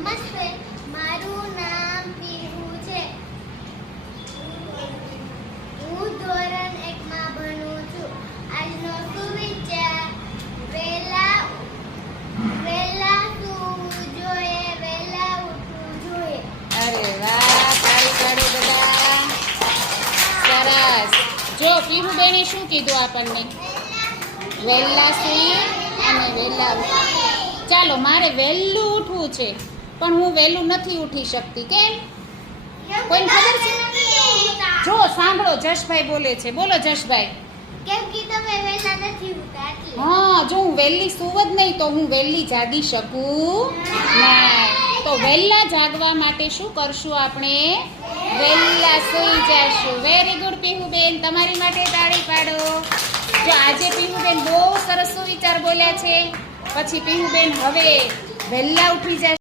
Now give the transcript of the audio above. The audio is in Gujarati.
નમસ્તે, મારું નામ પીહુ છે. હું ધોરણ 1 માં ભણું છું. આજનો સુવિચાર: વહેલા સૂવું જોઈએ, વહેલા ઉઠવું જોઈએ. અરે વાહ, તાળી પાડો બધા. સરસ. જો પીહુ બેને શું કીધું આપણને? વહેલા સૂઈ અને વહેલા ઉઠવું. ચાલો, મારે વહેલું ઉઠવું છે, પણ હું વહેલું નથી ઉઠી શકતી. કેમ? કોઈને ખબર છે? જો સાંભળો, જશભાઈ બોલે છે. બોલો જશભાઈ. કેમ કે તમે વહેલા નથી ઉઠતા એટલે. હા, જો હું વહેલી સૂવ જ નહીં તો હું વહેલી જાગી શકું નહીં. તો વહેલા જાગવા માટે શું કરશું આપણે? વહેલા સૂઈ જશું. વેરી ગુડ પીહુબેન, તમારી માટે તાળી પાડો. જો આજે પીહુબેન બહુ સરસ સુવિચાર બોલ્યા છે. પછી પીહુબેન હવે વહેલા ઉઠી જશે.